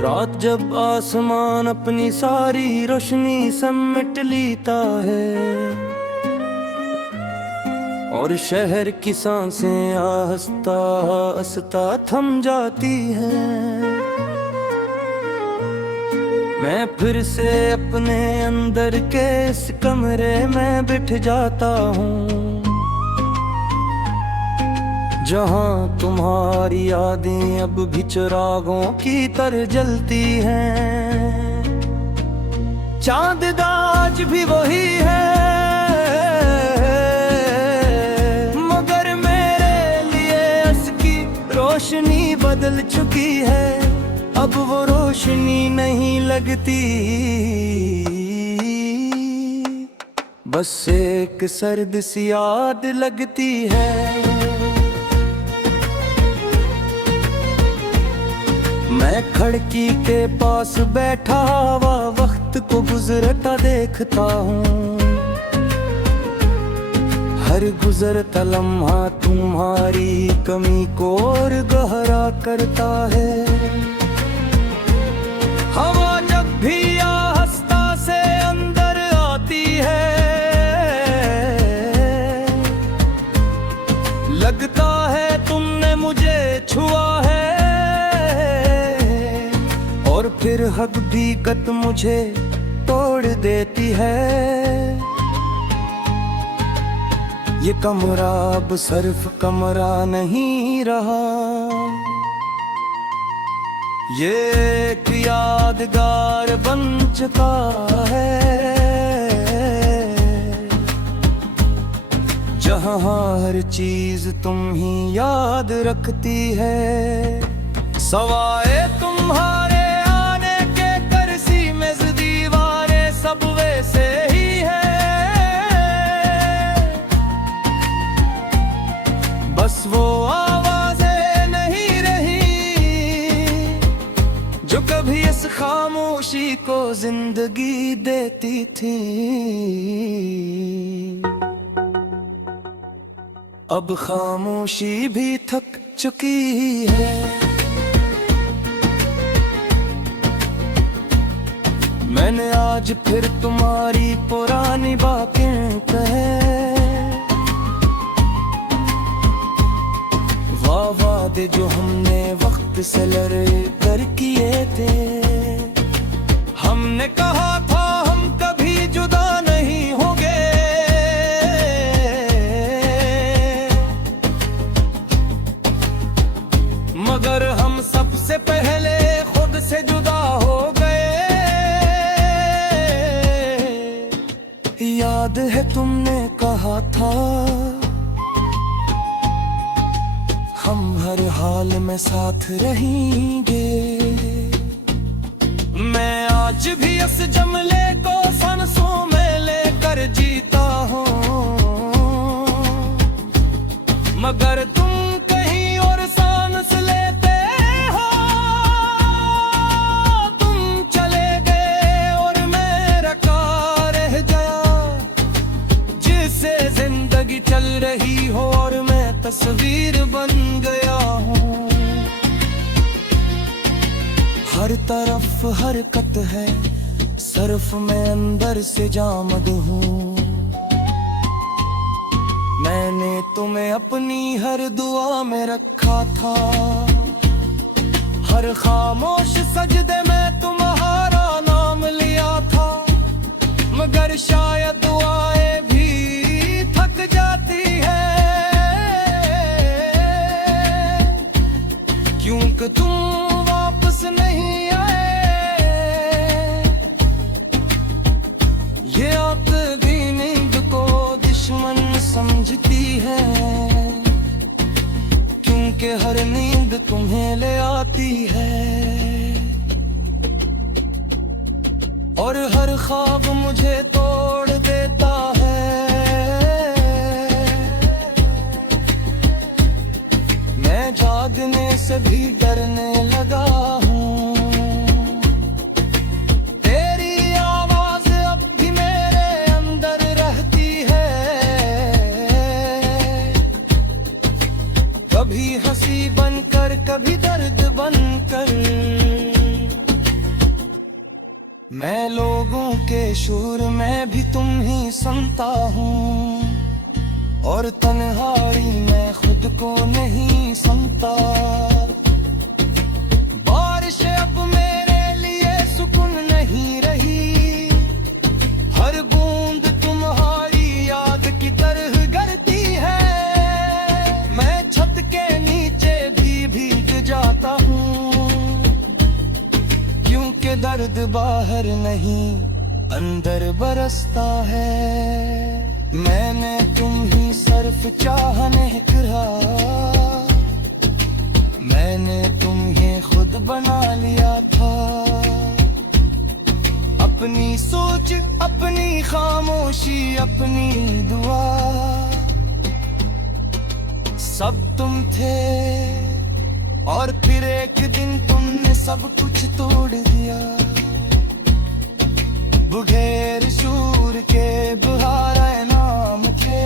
रात जब आसमान अपनी सारी रोशनी समेट लेता है और शहर की सांसें आहिस्ता आहिस्ता थम जाती हैं, मैं फिर से अपने अंदर के इस कमरे में बैठ जाता हूँ जहाँ तुम्हारी यादें अब भी चिरागों की तरह जलती हैं। चांद आज भी वही है मगर मेरे लिए उसकी रोशनी बदल चुकी है, अब वो रोशनी नहीं लगती, बस एक सर्द सी याद लगती है। मैं खिड़की के पास बैठा हुआ वक्त को गुजरता देखता हूँ, हर गुजरता लम्हा तुम्हारी कमी को और गहरा करता है। हवा जब भी आहिस्ता से अंदर आती है लगता है तुमने मुझे छुआ है, और फिर हकीकत मुझे तोड़ देती है। ये कमरा अब सिर्फ कमरा नहीं रहा, ये एक यादगार बन चुका है जहाँ हर चीज तुम ही याद रखती है। सवाए तुम्हारे आने के करसी में दीवारें सब वैसे ही है, बस वो आवाजें नहीं रही जो कभी इस खामोशी को जिंदगी देती थी। अब खामोशी भी थक चुकी है, मैंने आज फिर तुम्हारी पुरानी बातें कहे, वादे जो हमने वक्त से लड़ कर किए थे। हमने कहा था हम कभी जुदा नहीं होंगे, मगर हम सबसे पहले खुद से जुदा हो गए। याद है तुमने कहा था हम हर हाल में साथ रहेंगे, मैं आज भी इस जमले को सांसों में लेकर जीता हूँ, मगर तुम कहीं और सांस लेते हो, तुम चले गए और मैं रखा रह गया जिससे जिंदगी चल रही हो और मैं तस्वीर बन गया हूँ। हर तरफ हरकत है सिर्फ मैं अंदर से जामद हूँ, मैंने तुम्हें अपनी हर दुआ में रखा था, हर खामोश सजदे में तुम्हारा नाम लिया था, मगर शायद दुआएं भी थक जाती है क्योंकि तुम वापस नहीं आए। ये आंख भी नींद को दुश्मन समझती है क्योंकि हर नींद तुम्हें ले आती है, और हर ख्वाब मुझे तोड़ देता है। मैं जागने से भी डरने लगा हूँ, तेरी आवाज अब भी मेरे अंदर रहती है, कभी हंसी बनकर कभी दर्द बनकर, मैं लोगों के शोर में भी तुम ही सुनता हूँ, और तन्हाई में खुद को नहीं सुनता। बारिश अब मेरे लिए सुकून नहीं रही, हर बूंद तुम्हारी याद की तरह गिरती है। मैं छत के नीचे भी भीग जाता हूँ, क्योंकि दर्द बाहर नहीं अंदर बरसता है। मैंने तुम ही सिर्फ चाहने करा, मैंने तुम्हें खुद बना लिया था। अपनी सोच, अपनी खामोशी, अपनी दुआ, सब तुम थे। और फिर एक दिन तुमने सब कुछ तोड़ दिया। बुघेर शूर के बुहारा नाम थे,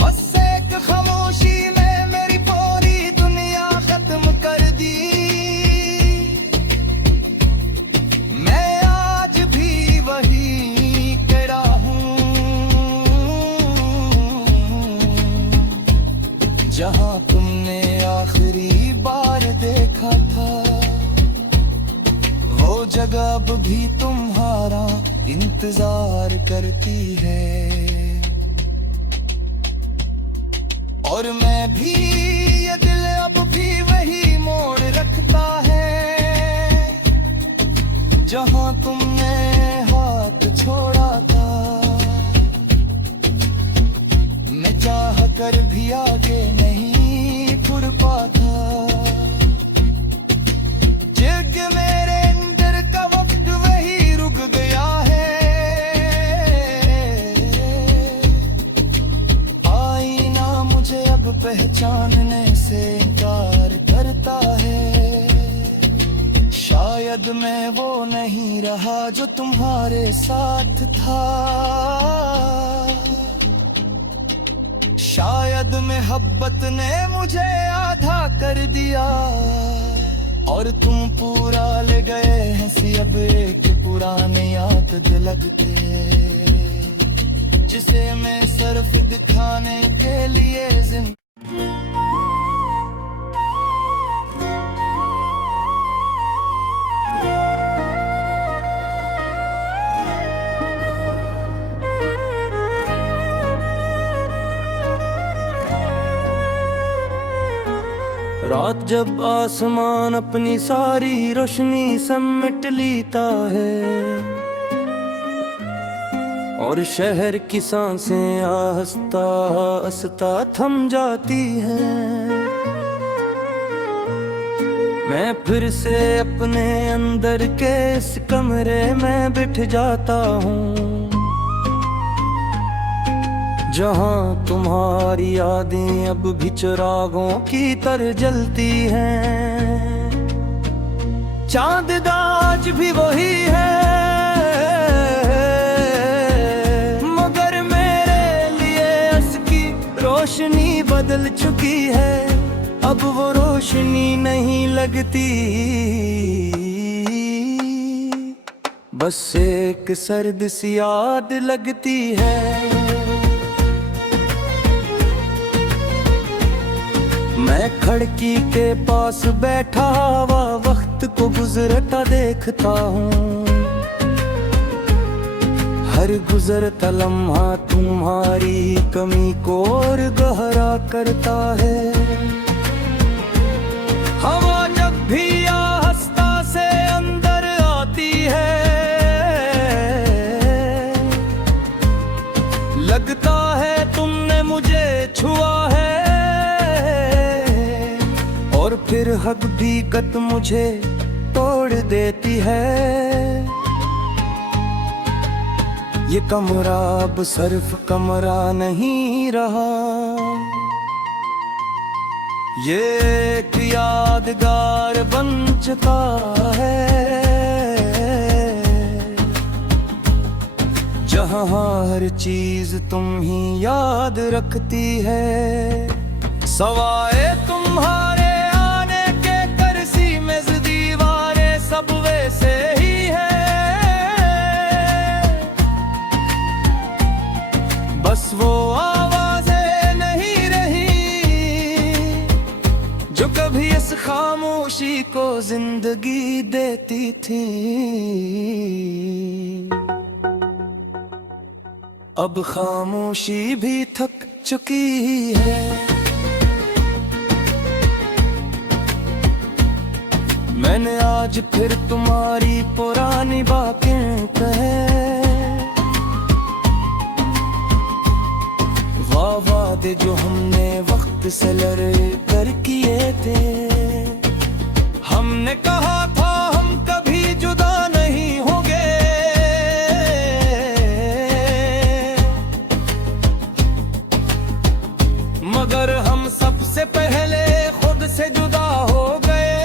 बस एक खामोशी में मेरी पूरी दुनिया खत्म कर दी। मैं आज भी वही तेरा हूँ, जहाँ तुमने आखिरी बार देखा था। वो जगह अब भी तुम्हारा इंतजार करती है। और मैं भी, ये दिल अब भी वही मोड़ रखता है, जहाँ तुमने हाथ छोड़ा था। मैं चाह कर भी आगे नहीं बढ़ पाता। जग मेरे अंदर का वक्त वही रुक गया है। आईना मुझे अब पहचानने से इनकार करता है। शायद मैं वो नहीं रहा जो तुम्हारे साथ था। शायद मोहब्बत ने मुझे आधा कर दिया, और तुम पूरा ले गए हंसी। अब एक पुरानी याद दिलकते, जिसे मैं सिर्फ दिखाने के लिए रात जब आसमान अपनी सारी रोशनी समेट लेता है, और शहर की सांसें आहिस्ता आहिस्ता थम जाती हैं। मैं फिर से अपने अंदर के इस कमरे में बैठ जाता हूँ, जहाँ तुम्हारी यादें अब भी चिरागों की तरह जलती हैं। चांद आज भी वही है, मगर मेरे लिए उसकी रोशनी बदल चुकी है। अब वो रोशनी नहीं लगती, बस एक सर्द सी याद लगती है। मैं खिड़की के पास बैठा हुआ वक्त को गुजरता देखता हूँ। हर गुजरता लम्हा तुम्हारी कमी को और गहरा करता है। हवा जब भी आहिस्ता से अंदर आती है, लगता है तुमने मुझे छुआ है। और फिर हकीकत मुझे तोड़ देती है। ये कमरा अब सिर्फ कमरा नहीं रहा, ये एक यादगार बन चुका है, जहाँ हर चीज तुम ही याद रखती है। सवाए तुम्हारे आने के करसी में ज़दी जो कभी इस खामोशी को जिंदगी देती थी, अब खामोशी भी थक चुकी है। मैंने आज फिर तुम्हारी पुरानी बातें कहे, वादे जो हमने वक्त से लड़ कर किए थे। हमने कहा था हम कभी जुदा नहीं होंगे, मगर हम सबसे पहले खुद से जुदा हो गए।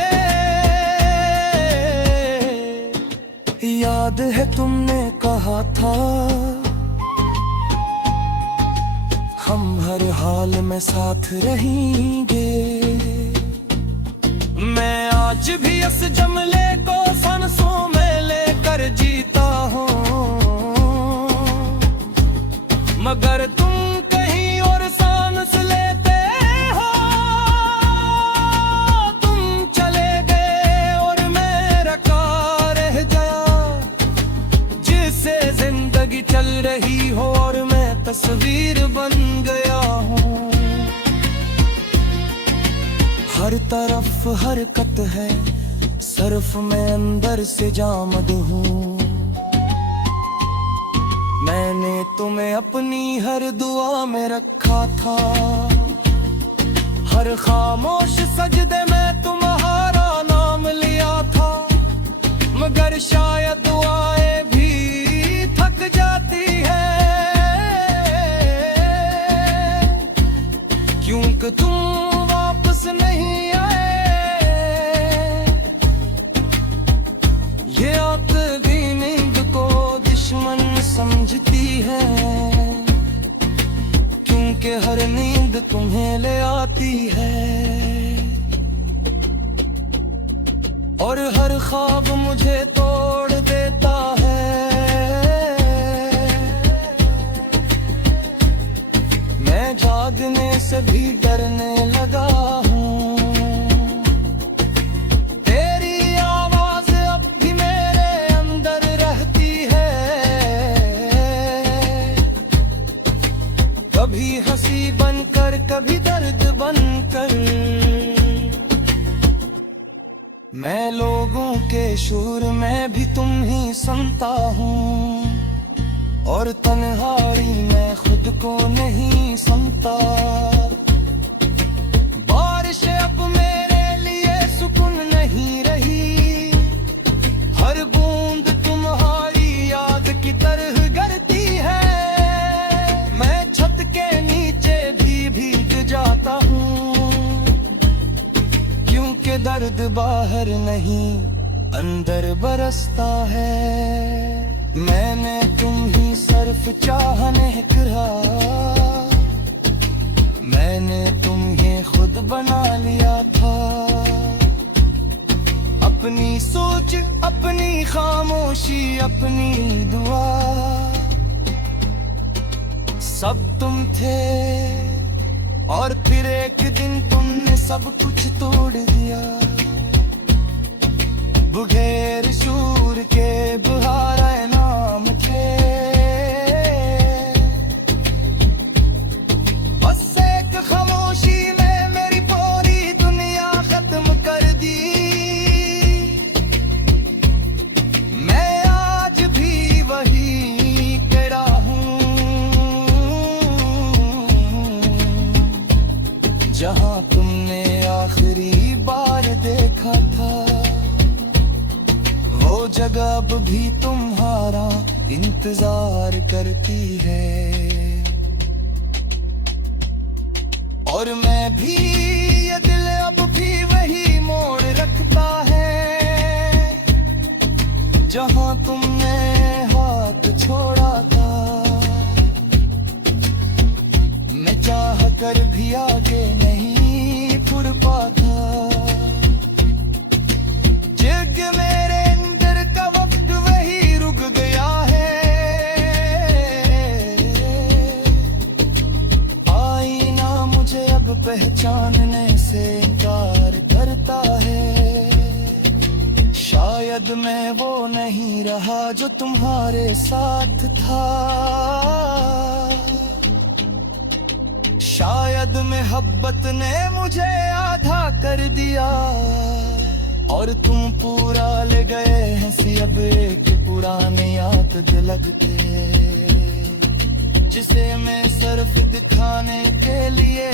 याद है तुमने कहा था हम हर हाल में साथ रहेंगे। मैं आज भी इस जमले को सांसों में लेकर जीता हूँ, मगर तुम कहीं और सांस लेते हो। तुम चले गए और मैं रखा रह गया, जिससे जिंदगी चल रही हो और मैं तस्वीर बन गया हूँ। हर तरफ हरकत है, सिर्फ मैं अंदर से जामद हूँ। मैंने तुम्हें अपनी हर दुआ में रखा था, हर खामोश सजदे में तुम्हारा नाम लिया था, मगर शायद दुआएं भी थक जाती है, क्योंकि तुम वापस नहीं आए। ये आखिरी नींद को दुश्मन समझती है, क्योंकि हर नींद तुम्हें ले आती है। और हर ख्वाब मुझे तोड़ देता है, मैं जागने से भी डरने लगा हूँ। तेरी आवाज अब भी मेरे अंदर रहती है, कभी हंसी बनकर कभी दर्द बनकर। मैं लोगों के शोर में भी तुम ही सुनता हूँ, और तन्हाई में खुद को नहीं सुनता। बारिश अब मेरे लिए सुकून नहीं रही, हर बूंद तुम्हारी याद की तरह गिरती है। मैं छत के नीचे भी भीग जाता हूँ, क्योंकि दर्द बाहर नहीं अंदर बरसता है। मैंने तुम ही सिर्फ चाहने करा, मैंने तुम्हें खुद बना लिया था। अपनी सोच, अपनी खामोशी, अपनी दुआ, सब तुम थे। और फिर एक दिन तुमने सब कुछ तोड़ दिया। बुघेर शूर के बुहारा नाम थे, बस एक खामोशी में मेरी पूरी दुनिया खत्म कर दी। मैं आज भी वही तेरा हूँ, जहाँ तुमने आखिरी बार देखा था। वो जगह अब भी तुम्हारा इंतजार करती है। और मैं भी, ये दिल अब भी वही मोड़ रखता है, जहाँ तुमने हाथ छोड़ा था। मैं चाह कर भी आगे नहीं बढ़ पाता। जग मेरे अंदर का वक्त वही रुक गया है। आईना मुझे अब पहचान पहचानने से इनकार करता है। शायद मैं वो नहीं रहा जो तुम्हारे साथ था, शायद मोहब्बत ने मुझे आधा कर दिया और तुम पूरा ले गए हैं। सी अब एक पुरानी याद लगते जिसे मैं सिर्फ दिखाने के लिए